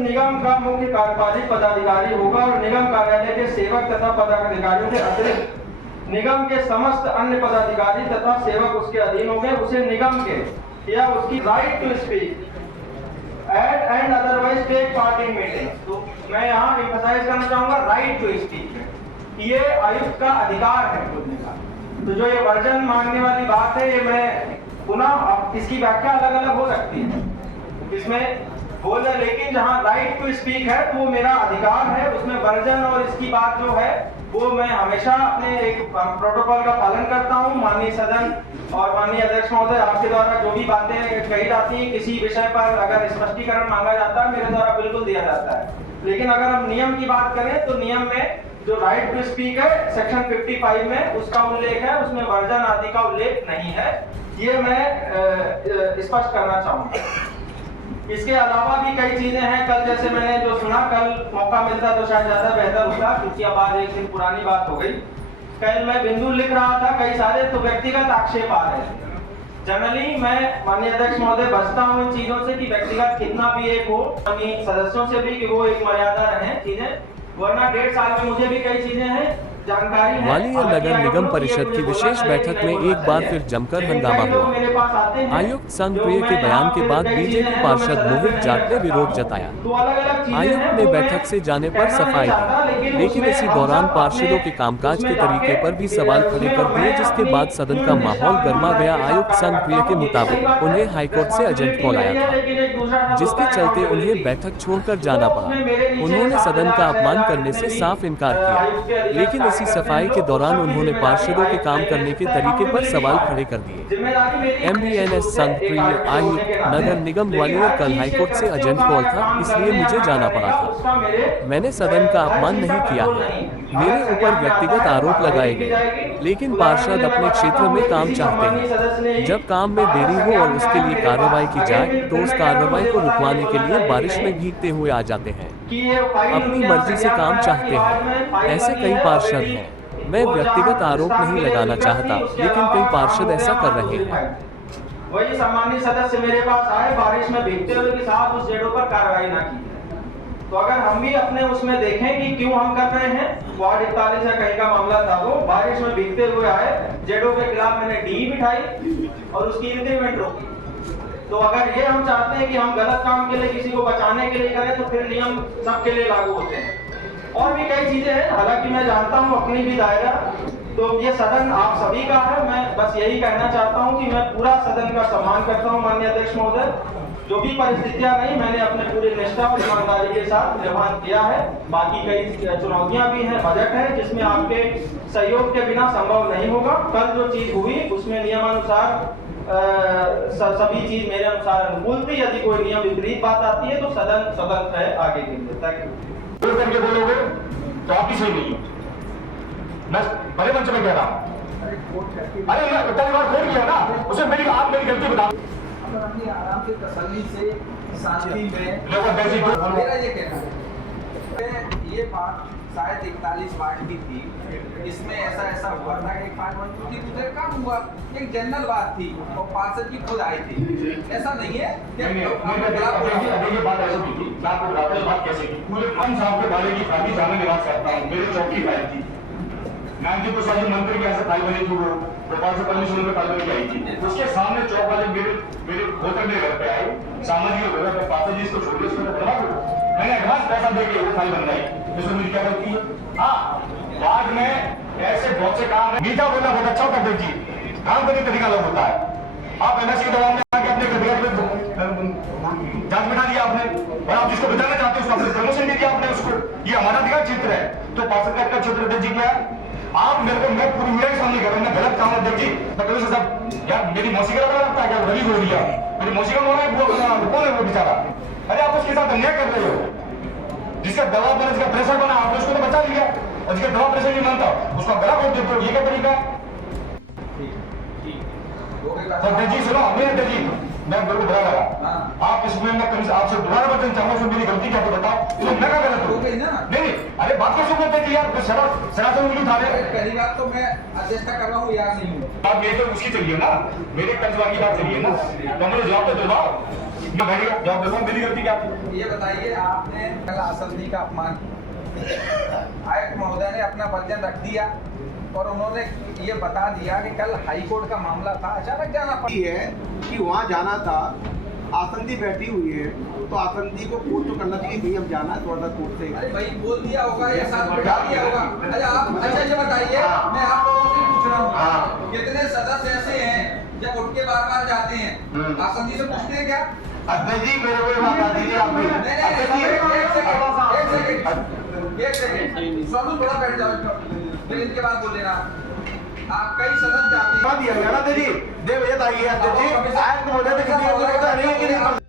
निगम का मुख्य कार्यपालिक पदाधिकारी होगा और निगम कार्यालय के सेवक तथा पदाधिकारियों के अतिरिक्त निगम के समस्त अन्य पदाधिकारी तथा सेवक उसके अधीन होंगे। उसे निगम के या उसकी right to speak and otherwise take part in meeting. तो मैं यहाँ एम्फसाइज करना चाहूंगा राइट टू स्पीक, ये आयुक्त का अधिकार है बोलने का। तो जो ये वर्जन मांगने वाली बात है, ये मैं पुनः, इसकी व्याख्या अलग अलग हो सकती है इसमें बोल रहे, लेकिन जहाँ राइट टू स्पीक है तो वो मेरा अधिकार है। उसमें वर्जन और इसकी बात जो है वो मैं हमेशा अपने एक प्रोटोकॉल का पालन करता हूँ। माननीय सदन और माननीय अध्यक्ष महोदय, आपके द्वारा जो भी बातें कही जाती हैं, किसी विषय पर अगर स्पष्टीकरण मांगा जाता है, मेरे द्वारा बिल्कुल दिया जाता है। लेकिन अगर हम नियम की बात करें तो नियम में जो राइट टू स्पीक है सेक्शन 55 में उसका उल्लेख है, उसमें वर्जन आदि का उल्लेख नहीं है। ये मैं स्पष्ट करना चाहूंगा। इसके अलावा भी कई चीजें हैं। कल जैसे मैंने जो सुना, कल मौका मिलता तो शायद ज्यादा बेहतर होता, क्योंकि अब आज एक दिन पुरानी बात हो गई। कल मैं बिंदु लिख रहा था, कई सारे तो व्यक्तिगत आक्षेप आ रहे थे। जनरली मैं माननीय अध्यक्ष महोदय बचता हूँ इन चीजों से कि व्यक्तिगत कितना भी एक हो, माननीय सदस्यों से भी कि वो एक मर्यादा रहे चीजें, वरना 1.5 साल में मुझे भी कई चीजें हैं जानकारी है। ग्वालियर नगर निगम परिषद की विशेष बैठक में एक बार फिर जमकर हंगामा हुआ। आयुक्त संघप्रिय के बयान के बाद बीजेपी पार्षद मोहित जाट ने विरोध जताया। आयुक्त ने बैठक से जाने पर सफाई दी, लेकिन इसी दौरान पार्षदों के कामकाज के तरीके पर भी सवाल खड़े कर दिए, जिसके बाद सदन का माहौल गर्मा गया। आयुक्त संघप्रिय के मुताबिक उन्हें हाईकोर्ट से एजेंट कॉल आया था, जिसके चलते उन्हें बैठक छोड़कर जाना पड़ा। उन्होंने सदन का अपमान करने से साफ इनकार किया, लेकिन इसी सफाई के दौरान उन्होंने पार्षदों के काम करने के तरीके पर सवाल खड़े कर दिए। MBNS संघप्रिय आयुक्त नगर निगम ग्वालियर कल हाईकोर्ट से एजेंट कॉल था, इसलिए मुझे जाना पड़ा था। मैंने सदन का अपमान नहीं किया है, मेरे ऊपर व्यक्तिगत आरोप लगाए गए, लेकिन पार्षद अपने क्षेत्र में काम चाहते हैं। जब काम में देरी हो और उसके लिए कार्रवाई की जाए तो उस कार्रवाई को रुकवाने के लिए बारिश में भीगते हुए आ जाते हैं, अपनी मर्जी से काम चाहते हैं। ऐसे कई पार्षद हैं। मैं व्यक्तिगत आरोप नहीं लगाना चाहता, लेकिन कई पार्षद ऐसा कर रहे हैं। वही सम्मानित सदस्य मेरे पास आए बारिश में भीगते हुए कि साहब उस जेडो पर कार्रवाई ना की। तो अगर हम भी अपने उसमें देखें कि क्यों हम कर रहे हैं, वार्ड 41 या कहीं का मामला था, वो बारिश में भीगते हुए आए, जेडो के खिलाफ मैंने डी बिठाई और उसकी इंक्रीमेंट रोकी। तो अगर ये हम चाहते हैं कि हम गलत काम के लिए किसी को बचाने के लिए करें तो फिर नियम सबके लिए लागू होते हैं। और भी कई चीजें हैं, हालांकि मैं जानता हूं अपनी भी दायरा, तो ये सदन आप सभी का है। मैं बस यही कहना चाहता हूं कि मैं पूरा सदन का सम्मान करता हूं माननीय अध्यक्ष महोदय। जो भी परिस्थितियां रही, मैंने अपने पूरी निष्ठा और ईमानदारी के साथ निर्वहन किया है। बाकी कई चुनौतियां भी हैं, बजट है जिसमें आपके सहयोग के बिना संभव नहीं होगा। कल जो चीज हुई उसमें नियमानुसार सभी चीज मेरे अनुसार अनुकूल थी। यदि कोई नियम विपरीत बात आती है तो सदन स्वतंत्र है आगे के लिए। Thank you. करके बोलोगे तो आप ही सही नहीं हो। मैं बड़े मंच में कह रहा हूँ, अरे मैं पहली बार फोन किया ना, उसे आप मेरी गलती बता। आराम से तसल्ली से शांति में मेरा ये कहना है, ये बात शायद 41 वार्ड की थी, इसमें ऐसा हुआ था कि 512 की दूसरे काम हुआ, एक जनरल बात थी और पार्षद की खुद आई थी। ऐसा नहीं है ये बात ऐसी की थी, मैं आपको बताता हूँ बात कैसे की। पूरे 5 साल के बारे की खाती जाने निवास करता हूँ, मेरी चौकी फाइल थी 90% मंत्री की ऐसे फाइल बनी थी, वो भोपाल से परमिशन में फाइल बनी आई थी। उसके सामने चौक वाले मेरे होटल में घर पे आए, सामाजिक घर पे पार्षद जी इसको छोड़िए, इसको बनवा दो। मैंने एडवांस पैसा दे के वो फाइल बनवाई, इसमें मेरी क्या गलती है? हाँ, बाद में ऐसे बहुत से काम है। मीठा बोलना बहुत अच्छा होता है जी, काम करने का तरीका अलग होता है। आप NSC के दौरान में आके अपने जांच बिठा दिया आपने, और आप जिसको बचाना चाहते हैं उसको आपने प्रमोशन दे दिया आपने उसको। ये हमारा अधिकार क्षेत्र है, तो पार्षद का अधिकार क्षेत्र अध्यक्ष जी क्या है? आप मेरे को, मैं पूरी मीडिया के सामने कर रहा हूँ, मैं गलत काम अध्यक्ष जी, मैं सब यार मेरी मौसी का लगा लगता है क्या? रवि बोल दिया, मेरी मौसी का मोड़ा कौन है वो बेचारा? अरे आप उसके साथ अन्याय कर रहे हो। जिसका दबाव बना, जिसका प्रेशर बना, आपने उसको तो बचा लिया, और जिसका दबाव प्रेशर नहीं मानता उसका गला घोट देते हो। ये क्या तरीका है? जी सुनो, जी मैं बिल्कुल बुरा लगा। आप इसमें मैं आपसे दोबारा बचना चाहूंगा, उसमें मेरी गलती क्या तो बताओ, तो मैं क्या गलत हूँ? नहीं, अरे बात कैसे करते थे यार, सरासर उंगली उठा रहे। पहली बात तो मैं अध्यक्षता कर रहा हूँ, याद नहीं हूँ। आप मेरे तो उसकी चलिए ना, मेरे कर्जवार की बात चलिए ना, तो मुझे जवाब तो दिलवाओ। जवाब देखो मेरी गलती क्या थी? ये बताइए, आपने कल आसंदी का अपमान किया, आयुक्त महोदय ने अपना वर्जन रख दिया और उन्होंने ये बता दिया कि कल हाई कोर्ट का मामला था, अचानक जाना पड़ा है कि वहाँ जाना था, आसंदी बैठी हुई है तो आसंदी को कोर्ट तो करना चाहिए, भाई हम जाना है थोड़ा सा कोर्ट से। अरे भाई बोल दिया होगा या साथ बिठा दिया होगा। अरे आप अच्छा ये बताइए, मैं आप लोगों से पूछ रहा हूँ, कितने सदस्य ऐसे हैं जब उठ के बार बार जाते हैं आसंदी से पूछते हैं क्या? अध्यक्ष जी मेरे को बात बता दीजिए आप। एक सेकंड सोनू थोड़ा बैठ जाओ, फिर इनके बाद बोल लेना। आप कई सदस्य जाते हैं दिया गया ना जी, दे भैया ताइए अध्यक्ष जी, आयुक्त महोदय ने किसी को पता नहीं है कि नहीं